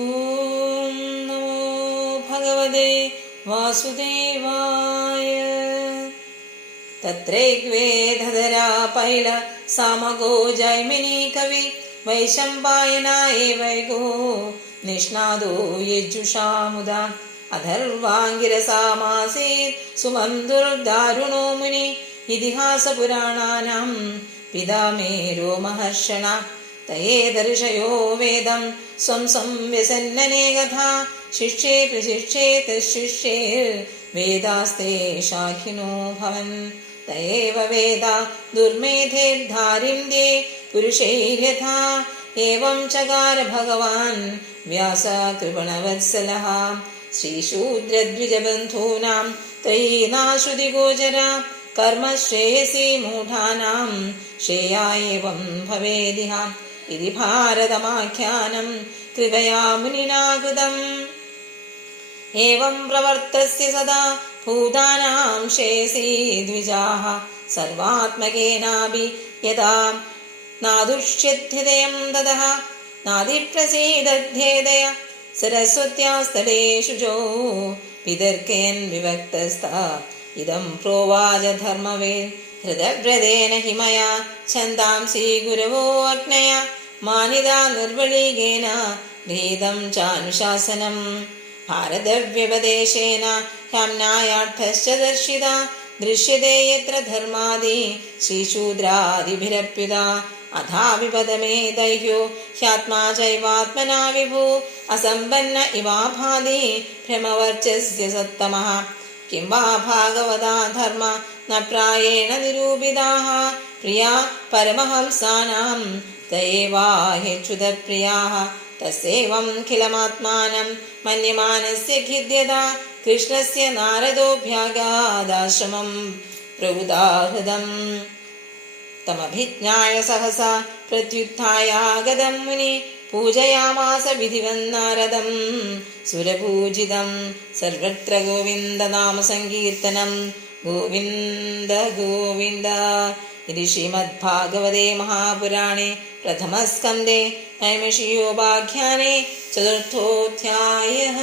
ഓം നമോ ഭഗവതേ വാസുദേവായ. തത്രൈക്വേദധരാ പൈല സാമഗോ ജൈമിനി കവി വൈശമ്പായനായേവൈകോ നിഷ്ണാദോ യജുഷാമുദാ അഥർവാംഗിരസാമാസീത് സുമന്തുർദാരുണോ മുനി ഇതിഹാസപുരാണാനാം പിതാമേരോ മഹർഷണ തയേദർശയോ വേദം സ്വം സംവ്യസന്നനേകഥാ ശിഷ്യേ പ്രശിക്ഷേത് ശിഷ്യൈർവേദാസ്തേ ശാഖിനോ ഭവൻ തയേവ വേദ ദുർമേധേർധാരിണ്യേ പുരുഷൈര്യഥാ ഏവം ചകാര ഭഗവാൻ വ്യാസ കൃപണവത്സലഃ ശ്രീശൂദ്രദ്വിജബന്ധൂനാം ത്രയീനാശ്രുതിഗോചര കർമ്മശ്രേയസി മൂഢാനാം ശ്രേയായേവം ഭവേദിഹ ഇതി ഭാരതമാഖ്യാനം കൃപയാ മുനിനാ കൃതം. ഏവം പ്രവർത്തസ്യ സദാ ഭൂതാനാം ശ്രേയസി ദ്വിജാഃ സർവാത്മകേനാപി യഥാ നാദുഷ്യധ്യതയം തതഃ നാദിപ്രസീദധ്യേദയ സരസ്വത്യാസ്തടേ ശുചോ വിതർക്കേൻ വിവക്തസ്ത ഇദം പ്രോവാച ധർമ്മവേദ് ഹൃദവ്രതേന ഹിമയാ ഛന്ദാംസി ഗുരവോ അഗ്നയ മാനിതാ നിർവളീകേന ഗൃഹീതം ചാനുശാസനം ഭാരതവ്യപദേശേന ഹ്യംനായാർത്ഥശ്ച ദർശിത ദൃശ്യത്തെ യത്ര ധർമാദി ശ്രീശൂദ്രാദിഭിരപ്യുത അഥാവിപദമേ ദൈഹ്യോ ഹ്യാത്മാ ചൈവാത്മനാ വിഭു അസമ്പന്ന ഇവാഭാതി ഭ്രമവർച്ചസ്യ സത്തമഃ കിം വാ ഭാഗവതാ ധർമ്മ ന പ്രായേണ നിരൂപിതാഃ പ്രിയാ പരമഹംസാനാം തയേവാഹ്യച്യുതപ്രിയാഃ തസ്യേവം ഖിലമാത്മാനം മന്യമാനസ്യ ഖിദ്യതാ കൃഷ്ണസ്യ നാരദോഭ്യാഗാദാശ്രമം പ്രബുധാഹൃദം തമഭിജ്ഞായ സഹസാ പ്രത്യുത്ഥായാഗതം മുനി പൂജയാമാസ വിധിവന്നാരദം സുരപൂജിതം സർവത്ര ഗോവിന്ദനാമ സങ്കീർത്തനം ഗോവിന്ദ ഗോവിന്ദ. ഇത് ശ്രീമദ്ഭാഗവതേ മഹാപുരാണേ പ്രഥമസ്കന്ധേ നൈമിഷീയോപാഖ്യാനേ ചതുർത്ഥോധ്യായഃ.